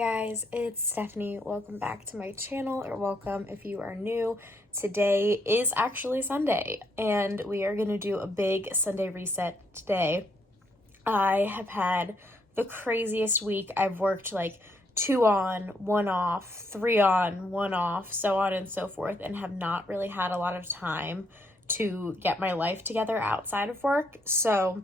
guys, it's Stephanie. Welcome back to my channel, or welcome if you are new. Today is actually Sunday and we are going to do a big Sunday reset today. I have had the craziest week. I've worked like 2 on, 1 off, 3 on, 1 off, so on and so forth, and have not really had a lot of time to get my life together outside of work. So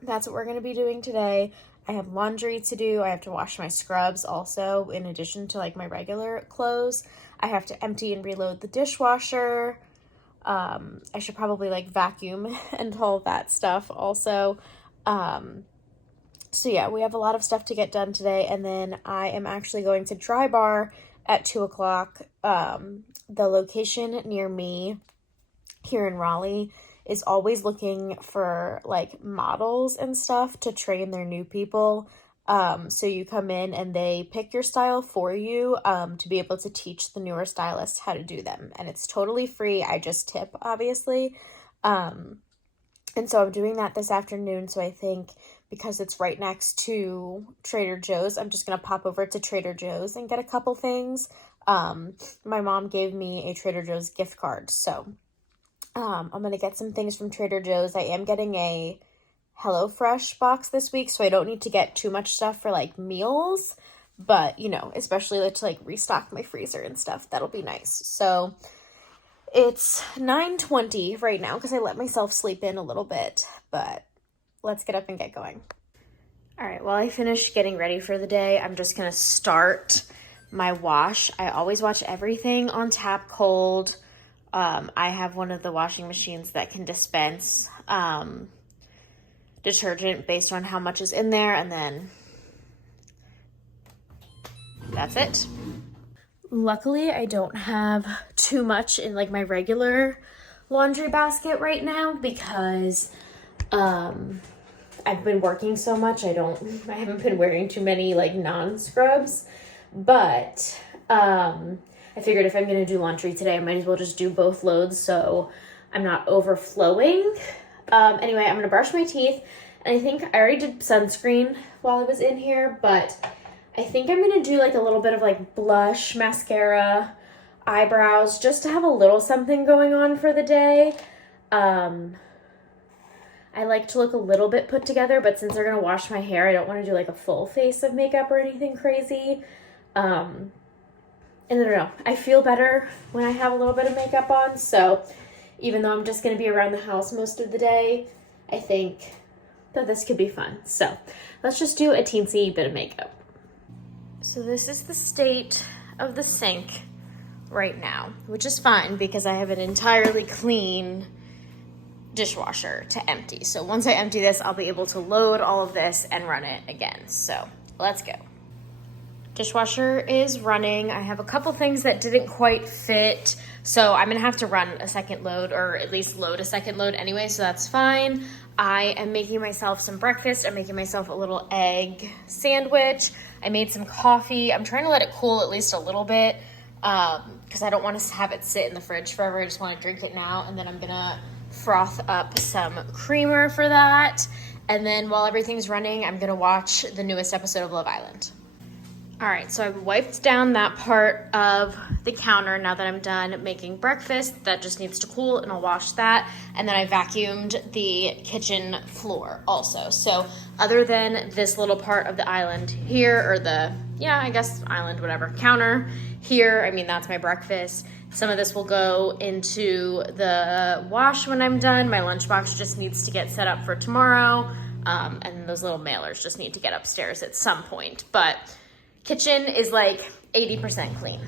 that's what we're going to be doing today. I have laundry to do. I have to wash my scrubs also, in addition to like my regular clothes. I have to empty and reload the dishwasher. I should probably like vacuum and all that stuff also. So yeah, we have a lot of stuff to get done today. And then I am actually going to Dry Bar at 2 o'clock. The location near me here in Raleigh is always looking for like models and stuff to train their new people. So you come in and they pick your style for you to be able to teach the newer stylists how to do them. And it's totally free. I just tip, obviously. And so I'm doing that this afternoon. So I think because it's right next to Trader Joe's, I'm just going to pop over to Trader Joe's and get a couple things. My mom gave me a Trader Joe's gift card. So I'm going to get some things from Trader Joe's. I am getting a HelloFresh box this week, so I don't need to get too much stuff for like meals, but you know, especially to like restock my freezer and stuff, that'll be nice. So it's 9:20 right now because I let myself sleep in a little bit, but let's get up and get going. All right, while I finish getting ready for the day, I'm just going to start my wash. I always wash everything on tap cold. I have one of the washing machines that can dispense detergent based on how much is in there, and then that's it. Luckily, I don't have too much in like my regular laundry basket right now because I've been working so much. I haven't been wearing too many like non-scrubs, but I figured if I'm going to do laundry today, I might as well just do both loads so I'm not overflowing. Anyway, I'm going to brush my teeth. And I think I already did sunscreen while I was in here, but I think I'm going to do like a little bit of like blush, mascara, eyebrows, just to have a little something going on for the day. I like to look a little bit put together, but since they're going to wash my hair, I don't want to do like a full face of makeup or anything crazy. And I don't know, I feel better when I have a little bit of makeup on, so even though I'm just going to be around the house most of the day, I think that this could be fun. So let's just do a teensy bit of makeup. So this is the state of the sink right now, which is fine because I have an entirely clean dishwasher to empty. So once I empty this, I'll be able to load all of this and run it again. So let's go. Dishwasher is running. I have a couple things that didn't quite fit, so I'm gonna have to run a second load, or at least load a second load anyway, so that's fine. I am making myself some breakfast. I'm making myself a little egg sandwich. I made some coffee. I'm trying to let it cool at least a little bit because I don't want to have it sit in the fridge forever. I just want to drink it now, and then I'm gonna froth up some creamer for that. And then while everything's running, I'm gonna watch the newest episode of Love Island. All right, so I've wiped down that part of the counter now that I'm done making breakfast. That just needs to cool, and I'll wash that. And then I vacuumed the kitchen floor also. So other than this little part of the island here, or I guess island, whatever, counter here, I mean, that's my breakfast. Some of this will go into the wash when I'm done. My lunchbox just needs to get set up for tomorrow. And those little mailers just need to get upstairs at some point. But kitchen is like 80% clean.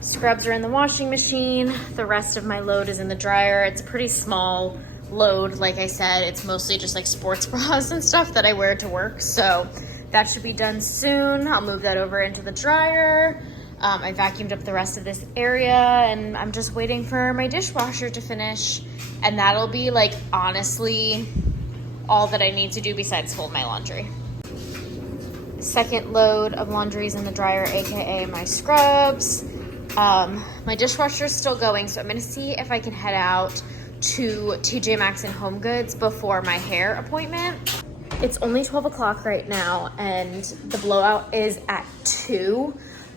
Scrubs are in the washing machine. The rest of my load is in the dryer. It's a pretty small load. Like I said, it's mostly just like sports bras and stuff that I wear to work. So that should be done soon. I'll move that over into the dryer. I vacuumed up the rest of this area, and I'm just waiting for my dishwasher to finish. And that'll be like honestly all that I need to do besides fold my laundry. Second load of laundry is in the dryer, aka my scrubs. My dishwasher is still going, so I'm gonna see if I can head out to TJ Maxx and Home Goods before my hair appointment. It's only 12 o'clock right now, and the blowout is at too.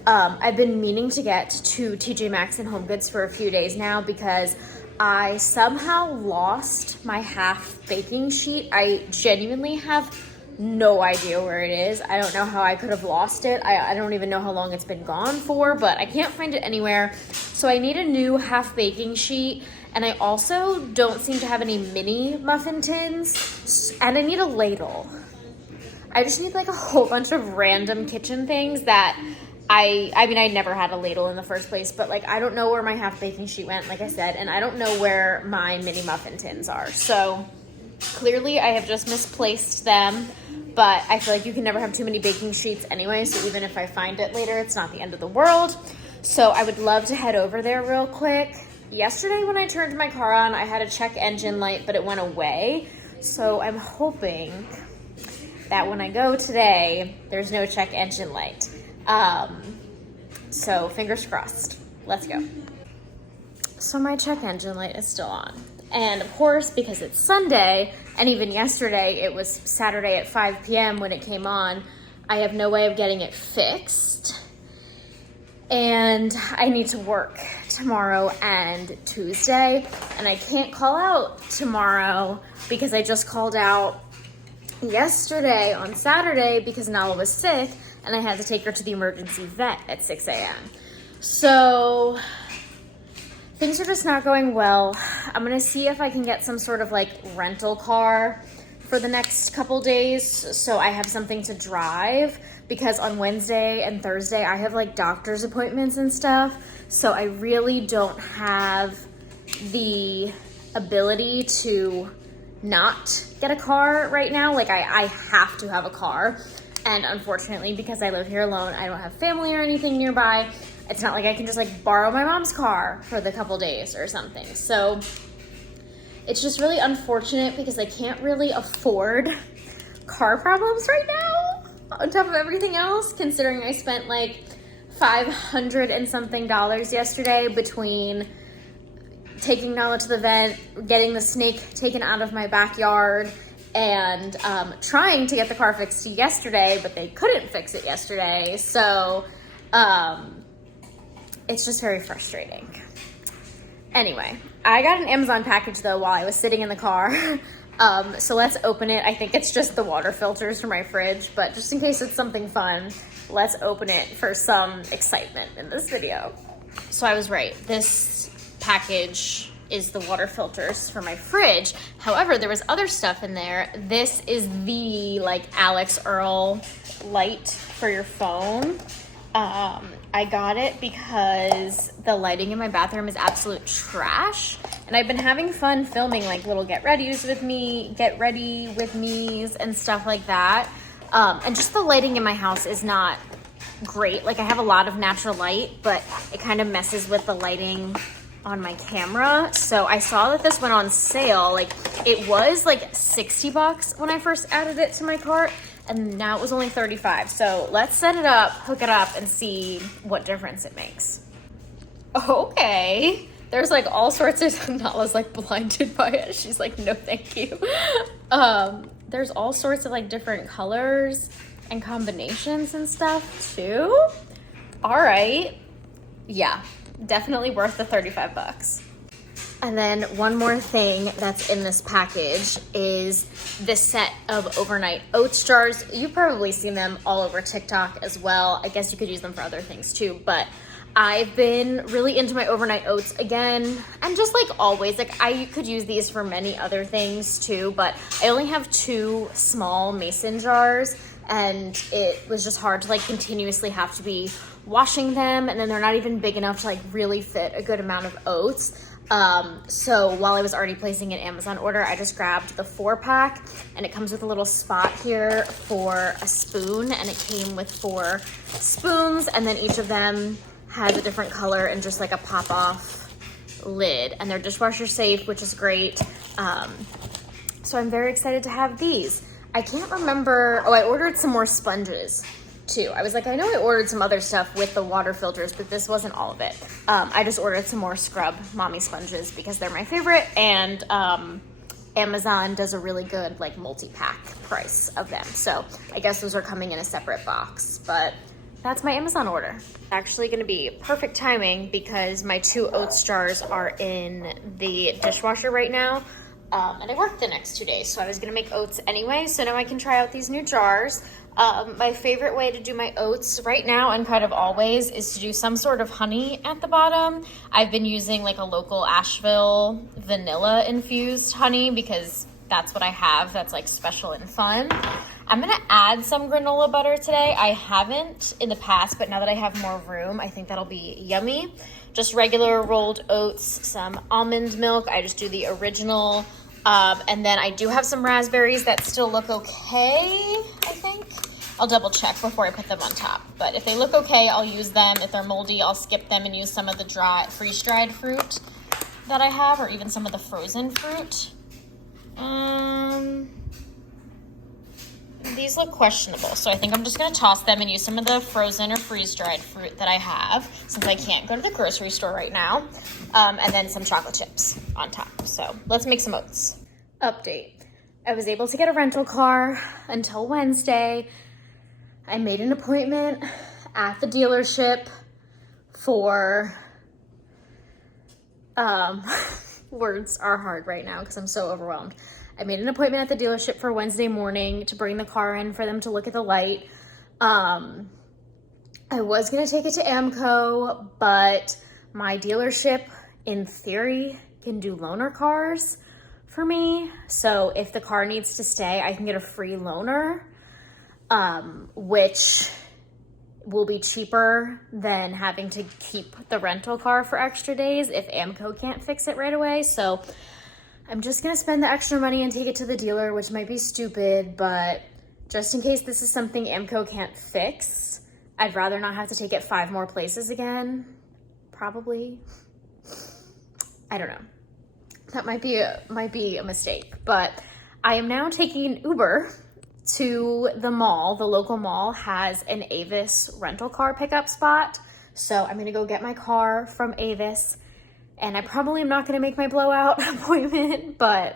I've been meaning to get to TJ Maxx and HomeGoods for a few days now because I somehow lost my half baking sheet. I genuinely have no idea where it is. I don't know how I could have lost it. I don't even know how long it's been gone for, but I can't find it anywhere. So I need a new half baking sheet, and I also don't seem to have any mini muffin tins, and I need a ladle. I just need like a whole bunch of random kitchen things that I mean, I never had a ladle in the first place, but like, I don't know where my half baking sheet went, like I said, and I don't know where my mini muffin tins are. So clearly I have just misplaced them, but I feel like you can never have too many baking sheets anyway. So even if I find it later, it's not the end of the world. So I would love to head over there real quick. Yesterday when I turned my car on, I had a check engine light, but it went away. So I'm hoping that when I go today, there's no check engine light. So fingers crossed. Let's go. So my check engine light is still on. And of course, because it's Sunday, and even yesterday, it was Saturday at 5 p.m. when it came on, I have no way of getting it fixed. And I need to work tomorrow and Tuesday, and I can't call out tomorrow because I just called out yesterday on Saturday because Nala was sick and I had to take her to the emergency vet at 6 a.m. So things are just not going well. I'm gonna see if I can get some sort of like rental car for the next couple days so I have something to drive, because on Wednesday and Thursday I have like doctor's appointments and stuff. So I really don't have the ability to not get a car right now. Like I have to have a car. And unfortunately, because I live here alone, I don't have family or anything nearby. It's not like I can just like borrow my mom's car for the couple days or something. So it's just really unfortunate because I can't really afford car problems right now on top of everything else, considering I spent like $500 and something yesterday between taking Nala to the vet, getting the snake taken out of my backyard, and trying to get the car fixed yesterday, but they couldn't fix it yesterday. So it's just very frustrating. Anyway, I got an Amazon package though while I was sitting in the car. So let's open it. I think it's just the water filters for my fridge, but just in case it's something fun, let's open it for some excitement in this video. So I was right. This package is the water filters for my fridge. However, there was other stuff in there. This is the like Alex Earl light for your phone. I got it because the lighting in my bathroom is absolute trash, and I've been having fun filming like little get ready with me's and stuff like that. And just the lighting in my house is not great. Like I have a lot of natural light, but it kind of messes with the lighting on my camera. So I saw that this went on sale. Like it was like $60 when I first added it to my cart, and now it was only $35. So let's set it up, hook it up, and see what difference it makes. Okay. There's like all sorts of, Nala's like blinded by it. She's like, no, thank you. There's all sorts of like different colors and combinations and stuff too. All right. Yeah. Definitely worth the $35. And then one more thing that's in this package is this set of overnight oats jars. You've probably seen them all over TikTok as well. I guess you could use them for other things too, but I've been really into my overnight oats again. And just like always, like I could use these for many other things too, but I only have 2 small mason jars, and it was just hard to like continuously have to be washing them, and then they're not even big enough to like really fit a good amount of oats. So while I was already placing an Amazon order, I just grabbed the 4-pack, and it comes with a little spot here for a spoon, and it came with 4 spoons, and then each of them has a different color and just like a pop-off lid, and they're dishwasher safe, which is great. So I'm very excited to have these. I can't remember, I ordered some more sponges too. I was like, I know I ordered some other stuff with the water filters, but this wasn't all of it. I just ordered some more Scrub Mommy sponges because they're my favorite, and Amazon does a really good like multi-pack price of them. So I guess those are coming in a separate box, but that's my Amazon order. Actually gonna be perfect timing because my 2 oats jars are in the dishwasher right now. And I work the next 2 days, so I was gonna make oats anyway, so now I can try out these new jars. My favorite way to do my oats right now and kind of always is to do some sort of honey at the bottom. I've been using like a local Asheville vanilla infused honey because that's what I have that's like special and fun. I'm gonna add some granola butter today. I haven't in the past, but now that I have more room, I think that'll be yummy. Just regular rolled oats, some almond milk. I just do the original. And then I do have some raspberries that still look okay, I think. I'll double check before I put them on top. But if they look okay, I'll use them. If they're moldy, I'll skip them and use some of the freeze-dried fruit that I have, or even some of the frozen fruit. These look questionable, so I think I'm just gonna toss them and use some of the frozen or freeze-dried fruit that I have, since I can't go to the grocery store right now, and then some chocolate chips on top. So let's make some oats. Update. I was able to get a rental car until Wednesday. I made an appointment at the dealership for, words are hard right now because I'm so overwhelmed. I made an appointment at the dealership for Wednesday morning to bring the car in for them to look at the light. I was gonna take it to AMCO, but my dealership, in theory, can do loaner cars for me. So if the car needs to stay, I can get a free loaner, which will be cheaper than having to keep the rental car for extra days if AMCO can't fix it right away. So I'm just gonna spend the extra money and take it to the dealer, which might be stupid, but just in case this is something AMCO can't fix, I'd rather not have to take it 5 more places again, probably. I don't know. That might be a mistake, but I am now taking Uber to the mall. The local mall has an Avis rental car pickup spot, so I'm gonna go get my car from Avis. And I probably am not gonna make my blowout appointment, but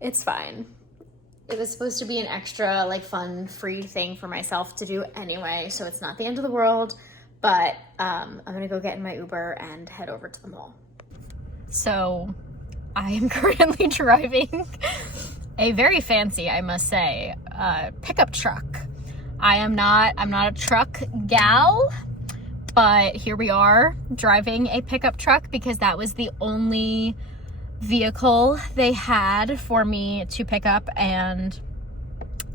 it's fine. It was supposed to be an extra like fun, free thing for myself to do anyway, so it's not the end of the world, but I'm gonna go get in my Uber and head over to the mall. So I am currently driving a very fancy, I must say, pickup truck. I'm not a truck gal, but here we are driving a pickup truck because that was the only vehicle they had for me to pick up and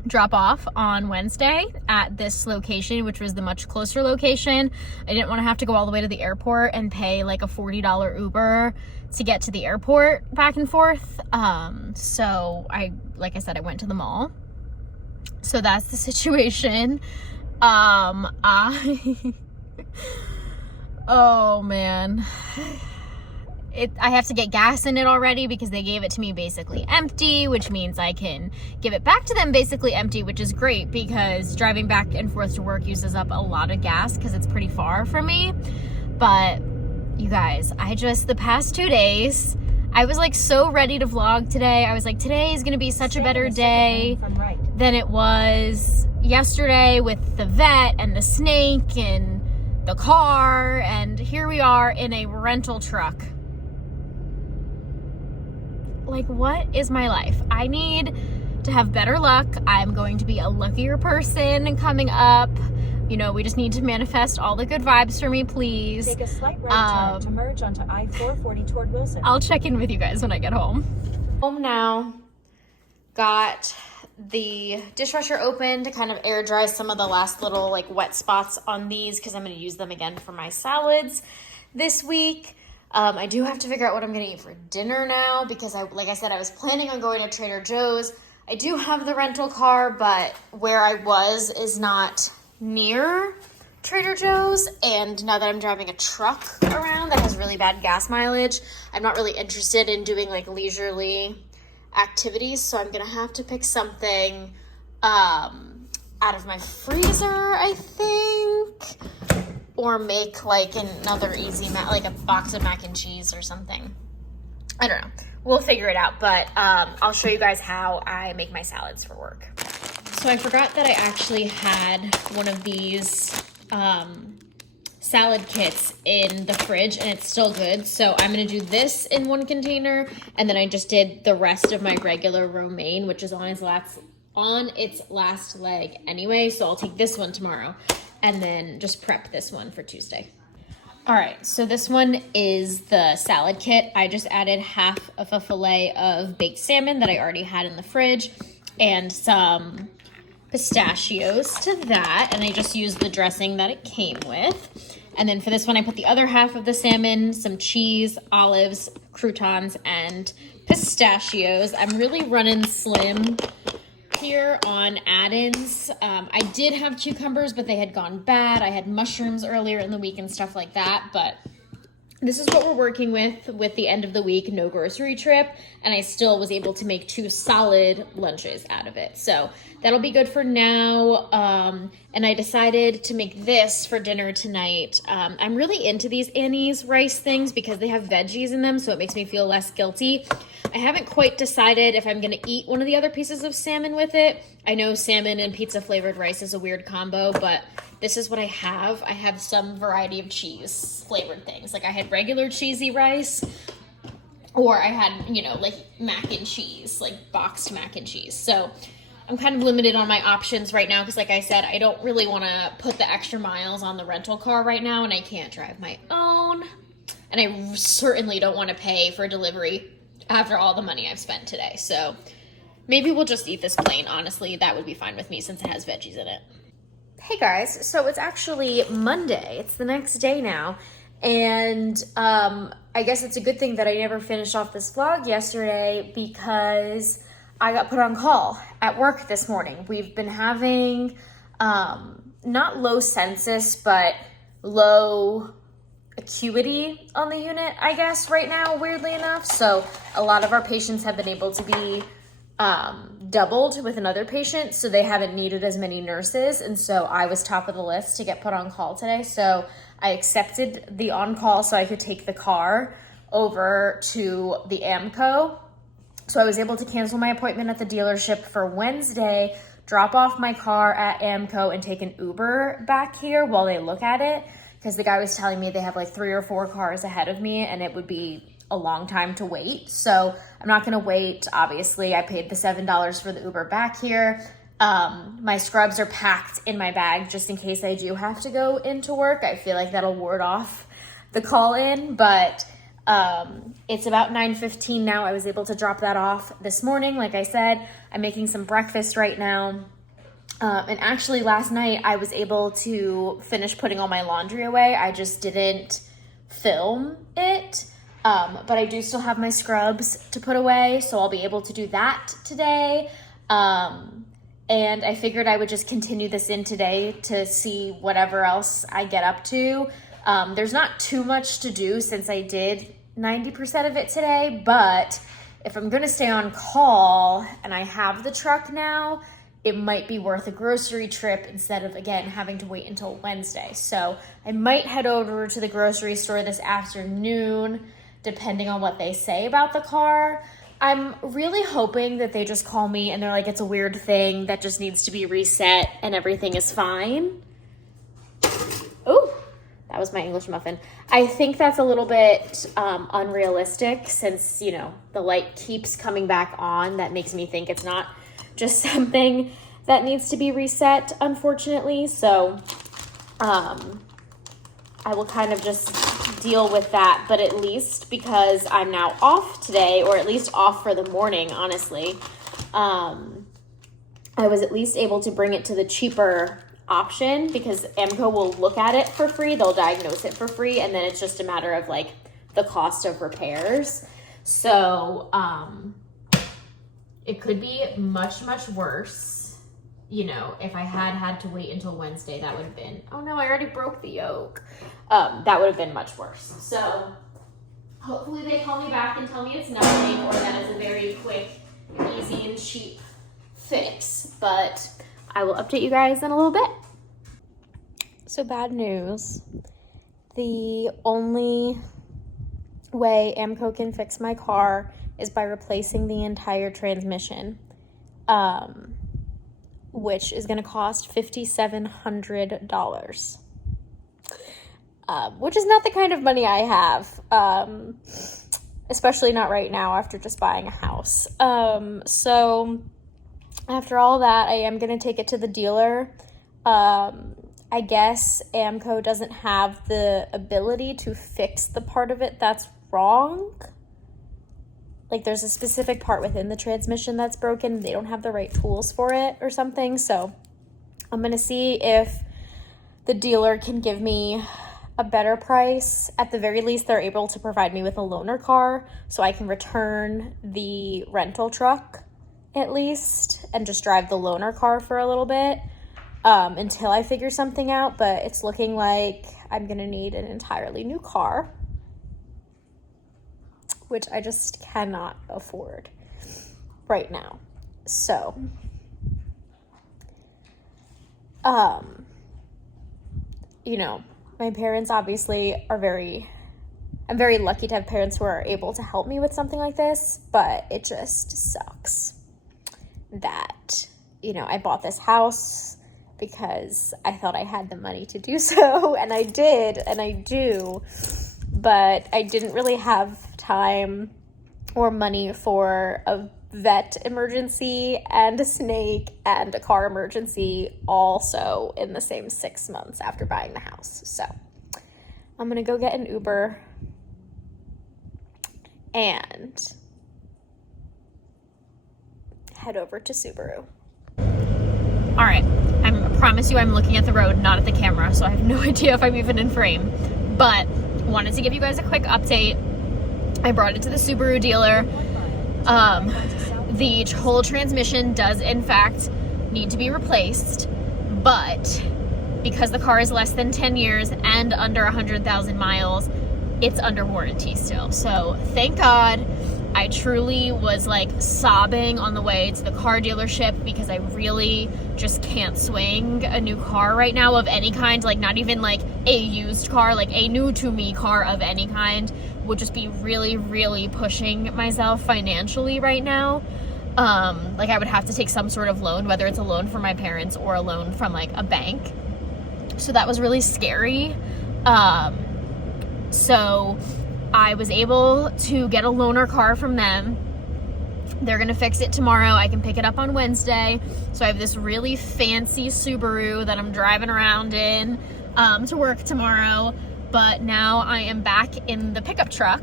drop off on Wednesday at this location, which was the much closer location. I didn't want to have to go all the way to the airport and pay like a $40 Uber to get to the airport back and forth. So like I said, I went to the mall. So that's the situation. Oh man, I have to get gas in it already because they gave it to me basically empty, which means I can give it back to them basically empty, which is great because driving back and forth to work uses up a lot of gas because it's pretty far from me. But you guys, the past 2 days, I was like so ready to vlog today. I was like, today is gonna be such a better day than it was yesterday with the vet and the snake and the car, and here we are in a rental truck. Like, what is my life? I need to have better luck. I'm going to be a luckier person coming up. You know, we just need to manifest all the good vibes for me, please. Take a slight right turn to merge onto I-440 toward Wilson. I'll check in with you guys when I get home. Home now. Got the dishwasher open to kind of air dry some of the last little like wet spots on these because I'm going to use them again for my salads this week. I do have to figure out what I'm going to eat for dinner now because like I said, I was planning on going to Trader Joe's. I do have the rental car, but where I was is not near Trader Joe's, and now that I'm driving a truck around that has really bad gas mileage, I'm not really interested in doing like leisurely activities, so I'm gonna have to pick something out of my freezer, I think, or make like another easy like a box of mac and cheese or something. I don't know, we'll figure it out, but I'll show you guys how I make my salads for work. So I forgot that I actually had one of these salad kits in the fridge, and it's still good. So I'm gonna do this in one container, and then I just did the rest of my regular romaine, which is on its last leg anyway. So I'll take this one tomorrow, and then just prep this one for Tuesday. All right, so this one is the salad kit. I just added half of a fillet of baked salmon that I already had in the fridge, and some pistachios to that, and I just used the dressing that it came with. And then for this one, I put the other half of the salmon, some cheese, olives, croutons, and pistachios. I'm really running slim here on add-ins. I did have cucumbers, but they had gone bad. I had mushrooms earlier in the week and stuff like that, but this is what we're working with the end of the week, no grocery trip, and I still was able to make 2 solid lunches out of it. So that'll be good for now. And I decided to make this for dinner tonight. I'm really into these Annie's rice things because they have veggies in them, so it makes me feel less guilty. I haven't quite decided if I'm going to eat one of the other pieces of salmon with it. I know salmon and pizza flavored rice is a weird combo, but this is what I have. I have some variety of cheese flavored things. Like I had regular cheesy rice, or I had, like mac and cheese, like boxed mac and cheese. So I'm kind of limited on my options right now because, like I said, I don't really want to put the extra miles on the rental car right now, and I can't drive my own. And I certainly don't want to pay for delivery after all the money I've spent today. So maybe we'll just eat this plain. Honestly, that would be fine with me since it has veggies in it. Hey guys, so it's actually Monday. It's the next day now. And I guess it's a good thing that I never finished off this vlog yesterday because I got put on call at work this morning. We've been having not low census, but low acuity on the unit, I guess, right now, weirdly enough. So a lot of our patients have been able to be doubled with another patient, so they haven't needed as many nurses, and so I was top of the list to get put on call today. So I accepted the on-call so I could take the car over to the AMCO. So I was able to cancel my appointment at the dealership for Wednesday, drop off my car at AMCO, and take an Uber back here while they look at it, because the guy was telling me they have like 3 or 4 cars ahead of me and it would be a long time to wait. So I'm not gonna wait. Obviously, I paid the $7 for the Uber back here. My scrubs are packed in my bag just in case I do have to go into work. I feel like that'll ward off the call in, but it's about 9:15 now. I was able to drop that off this morning. Like I said, I'm making some breakfast right now. And actually last night I was able to finish putting all my laundry away. I just didn't film it. But I do still have my scrubs to put away, so I'll be able to do that today. And I figured I would just continue this in today to see whatever else I get up to. There's not too much to do since I did 90% of it today, but if I'm gonna stay on call and I have the truck now, it might be worth a grocery trip instead of, again, having to wait until Wednesday. So I might head over to the grocery store this afternoon, depending on what they say about the car. I'm really hoping that they just call me and they're like, it's a weird thing that just needs to be reset and everything is fine. Oh, that was my English muffin. I think that's a little bit unrealistic since, the light keeps coming back on. That makes me think it's not just something that needs to be reset, unfortunately. So I will kind of just deal with that, but at least because I'm now off today, or at least off for the morning, honestly, I was at least able to bring it to the cheaper option because AMCO will look at it for free. They'll diagnose it for free, and then it's just a matter of like the cost of repairs. So it could be much, much worse. If I had to wait until Wednesday, that would have been, oh no, I already broke the yoke. That would have been much worse. So hopefully they call me back and tell me it's nothing, or that it's a very quick, easy, and cheap fix. But I will update you guys in a little bit. So bad news. The only way AMCO can fix my car is by replacing the entire transmission. which is going to cost $5,700. Which is not the kind of money I have, especially not right now after just buying a house. So after all that, I am going to take it to the dealer. I guess AAMCO doesn't have the ability to fix the part of it that's wrong. Like, there's a specific part within the transmission that's broken. They don't have the right tools for it or something. So I'm going to see if the dealer can give me a better price. At the very least, they're able to provide me with a loaner car so I can return the rental truck at least and just drive the loaner car for a little bit until I figure something out. But it's looking like I'm going to need an entirely new car, which I just cannot afford right now. So, you know, my parents obviously I'm very lucky to have parents who are able to help me with something like this, but it just sucks that, you know, I bought this house because I thought I had the money to do so, and I did, and I do, but I didn't really have time or money for a vet emergency and a snake and a car emergency also in the same 6 months after buying the house. So I'm gonna go get an Uber and head over to Subaru. All right, I promise you I'm looking at the road, not at the camera, so I have no idea if I'm even in frame, but wanted to give you guys a quick update. I brought it to the Subaru dealer. The whole transmission does in fact need to be replaced, but because the car is less than 10 years and under 100,000 miles, it's under warranty still. So thank God. I truly was like sobbing on the way to the car dealership because I really just can't swing a new car right now of any kind, like not even like a used car, like a new to me car of any kind would just be really, really pushing myself financially right now. Like I would have to take some sort of loan, whether it's a loan from my parents or a loan from like a bank. So that was really scary. So I was able to get a loaner car from them. They're going to fix it tomorrow. I can pick it up on Wednesday. So I have this really fancy Subaru that I'm driving around in to work tomorrow. But now I am back in the pickup truck,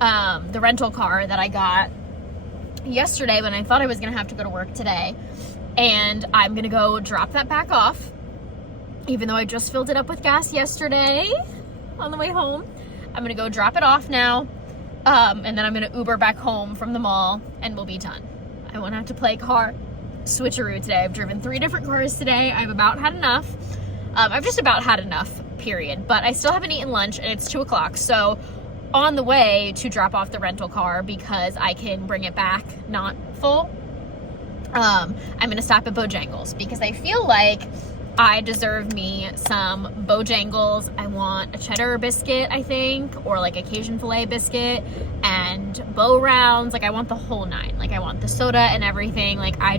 the rental car that I got yesterday when I thought I was going to have to go to work today. And I'm going to go drop that back off, even though I just filled it up with gas yesterday on the way home. I'm gonna go drop it off now, and then I'm gonna Uber back home from the mall, and we'll be done. I won't have to play car switcheroo today. I've driven 3 different cars today. I've about had enough. I've just about had enough, period. But I still haven't eaten lunch, and it's 2 o'clock. So on the way to drop off the rental car, because I can bring it back not full, I'm gonna stop at Bojangles because I feel like I deserve me some Bojangles. I want a cheddar biscuit, I think, or like a Cajun filet biscuit and Bo Rounds. Like I want the whole 9. Like I want the soda and everything. Like I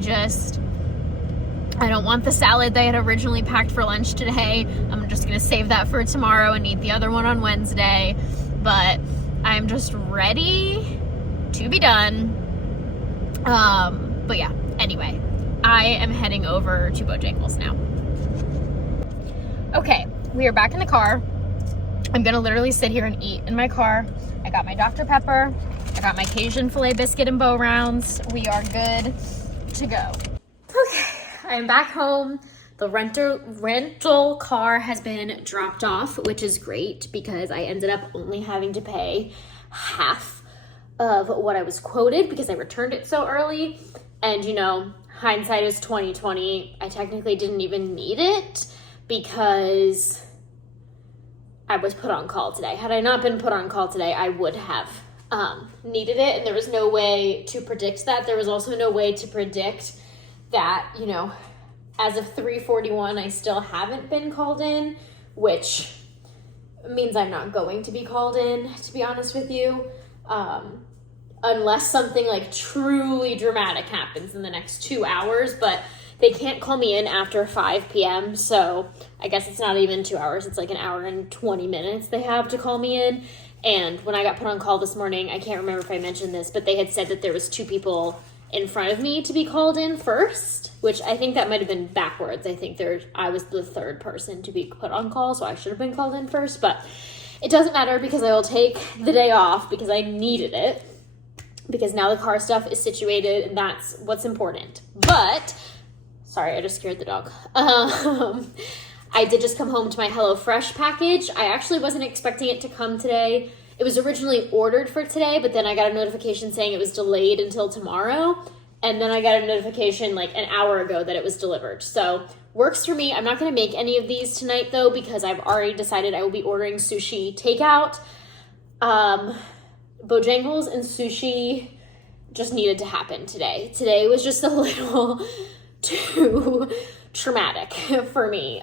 don't want the salad they had originally packed for lunch today. I'm just gonna save that for tomorrow and eat the other one on Wednesday. But I'm just ready to be done. But yeah, anyway, I am heading over to Bojangles now. Okay, we are back in the car. I'm gonna literally sit here and eat in my car. I got my Dr. Pepper. I got my Cajun filet biscuit and Bo Rounds. We are good to go. Okay, I am back home. The rental car has been dropped off, which is great because I ended up only having to pay half of what I was quoted because I returned it so early. And you know, hindsight is 20/20. I technically didn't even need it because I was put on call today. Had I not been put on call today, I would have needed it, and there was no way to predict that. There was also no way to predict that, you know, as of 3:41, I still haven't been called in, which means I'm not going to be called in, to be honest with you, unless something like truly dramatic happens in the next 2 hours, but they can't call me in after 5 p.m. So I guess it's not even 2 hours. It's like an hour and 20 minutes they have to call me in. And when I got put on call this morning, I can't remember if I mentioned this, but they had said that there was 2 people in front of me to be called in first, which I think that might have been backwards. I think I was the 3rd person to be put on call, so I should have been called in first, but it doesn't matter because I will take the day off because I needed it, because now the car stuff is situated and that's what's important. But, sorry, I just scared the dog. I did just come home to my HelloFresh package. I actually wasn't expecting it to come today. It was originally ordered for today, but then I got a notification saying it was delayed until tomorrow. And then I got a notification like an hour ago that it was delivered. So works for me. I'm not going to make any of these tonight though, because I've already decided I will be ordering sushi takeout. Bojangles and sushi just needed to happen today. Today was just a little too traumatic for me.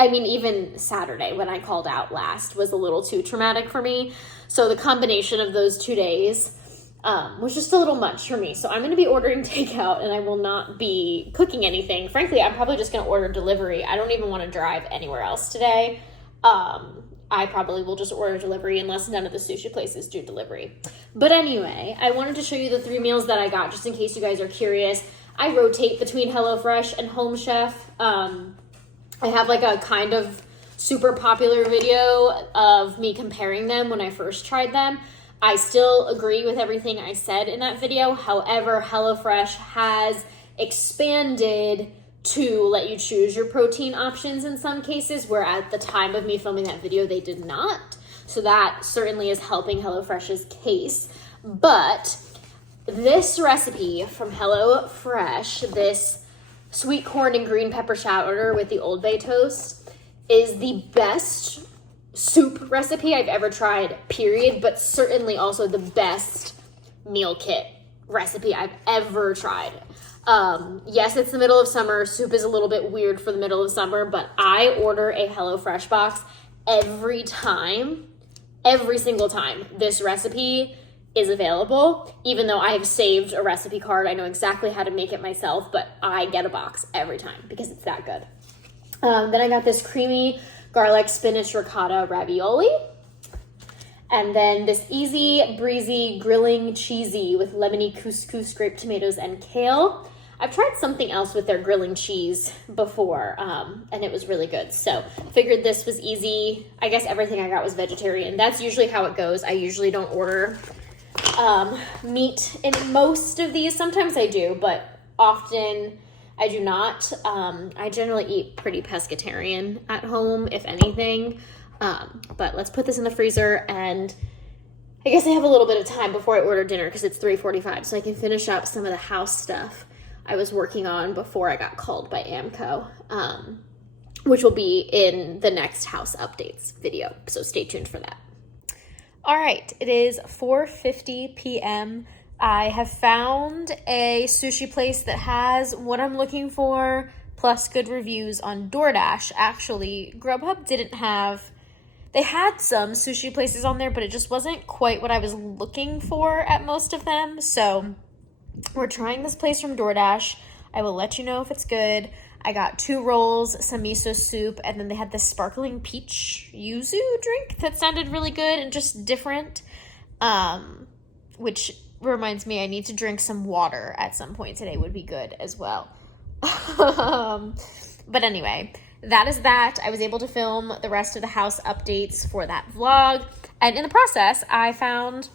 I mean, even Saturday when I called out last was a little too traumatic for me. So the combination of those 2 days was just a little much for me. So I'm going to be ordering takeout and I will not be cooking anything. Frankly, I'm probably just going to order delivery. I don't even want to drive anywhere else today. I probably will just order delivery unless none of the sushi places do delivery. But anyway, I wanted to show you the 3 meals that I got just in case you guys are curious. I rotate between HelloFresh and Home Chef. I have like a kind of super popular video of me comparing them when I first tried them. I still agree with everything I said in that video. However, HelloFresh has expanded to let you choose your protein options in some cases, where at the time of me filming that video, they did not. So that certainly is helping HelloFresh's case. But this recipe from HelloFresh, this sweet corn and green pepper chowder with the Old Bay toast, is the best soup recipe I've ever tried, period, but certainly also the best meal kit recipe I've ever tried. Yes, it's the middle of summer. Soup is a little bit weird for the middle of summer, but I order a HelloFresh box every single time this recipe is available. Even though I have saved a recipe card, I know exactly how to make it myself, but I get a box every time because it's that good. Then I got this creamy garlic spinach ricotta ravioli. And then this easy breezy grilling cheesy with lemony couscous, grape tomatoes, and kale. I've tried something else with their grilling cheese before, and it was really good. So figured this was easy. I guess everything I got was vegetarian. That's usually how it goes. I usually don't order meat in most of these. Sometimes I do, but often I do not. I generally eat pretty pescatarian at home, if anything. But let's put this in the freezer, and I guess I have a little bit of time before I order dinner because it's 3:45, so I can finish up some of the house stuff I was working on before I got called by AMCO, which will be in the next house updates video, so stay tuned for that. All right, it is 4:50 p.m. I have found a sushi place that has what I'm looking for, plus good reviews on DoorDash. Actually, Grubhub didn't have... They had some sushi places on there, but it just wasn't quite what I was looking for at most of them. So we're trying this place from DoorDash. I will let you know if it's good. I got 2 rolls, some miso soup, and then they had this sparkling peach yuzu drink that sounded really good and just different, which reminds me I need to drink some water at some point today would be good as well. But anyway, that is that. I was able to film the rest of the house updates for that vlog. And in the process, I found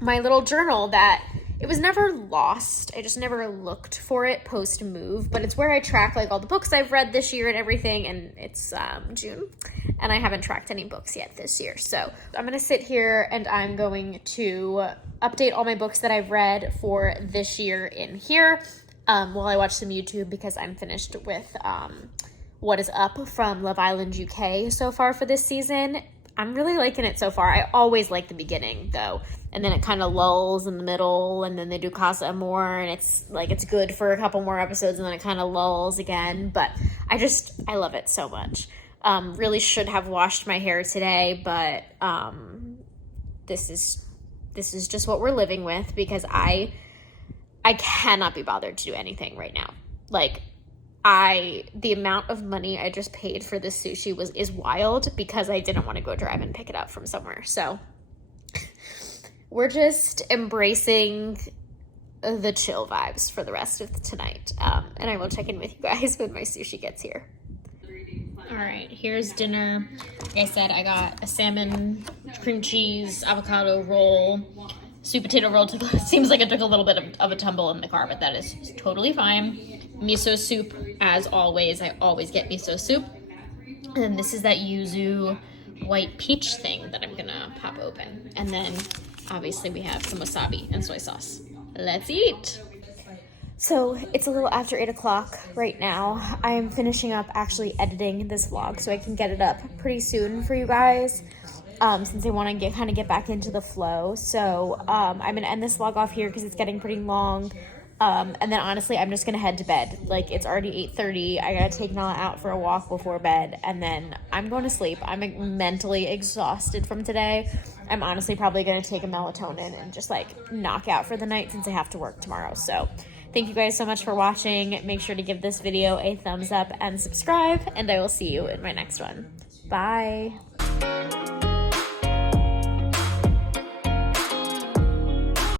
my little journal that it was never lost. I just never looked for it post-move, but it's where I track like all the books I've read this year and everything, and it's June, and I haven't tracked any books yet this year. So I'm going to sit here and I'm going to update all my books that I've read for this year in here while I watch some YouTube because I'm finished with what is up from Love Island UK so far for this season. I'm really liking it so far. I always like the beginning though, and then it kind of lulls in the middle, and then they do Casa Amor, and it's like it's good for a couple more episodes, and then it kind of lulls again. But I love it so much. Really should have washed my hair today, but this is just what we're living with because I I cannot be bothered to do anything right now. Like, the amount of money I just paid for this sushi is wild because I didn't want to go drive and pick it up from somewhere. So we're just embracing the chill vibes for the rest of tonight. And I will check in with you guys when my sushi gets here. All right, here's dinner. Like I said, I got a salmon, cream cheese, avocado roll, sweet potato roll. Seems like it took a little bit of a tumble in the car, but that is totally fine. Miso soup, as always. I always get miso soup. And then this is that yuzu white peach thing that I'm gonna pop open. And then obviously we have some wasabi and soy sauce. Let's eat. So it's a little after 8 o'clock right now. I am finishing up actually editing this vlog so I can get it up pretty soon for you guys. Since I want to kind of get back into the flow. So I'm going to end this vlog off here because it's getting pretty long. And then honestly, I'm just going to head to bed. Like, it's already 8:30. I got to take Nala out for a walk before bed. And then I'm going to sleep. I'm mentally exhausted from today. I'm honestly probably going to take a melatonin and just like knock out for the night since I have to work tomorrow. So thank you guys so much for watching. Make sure to give this video a thumbs up and subscribe. And I will see you in my next one. Bye.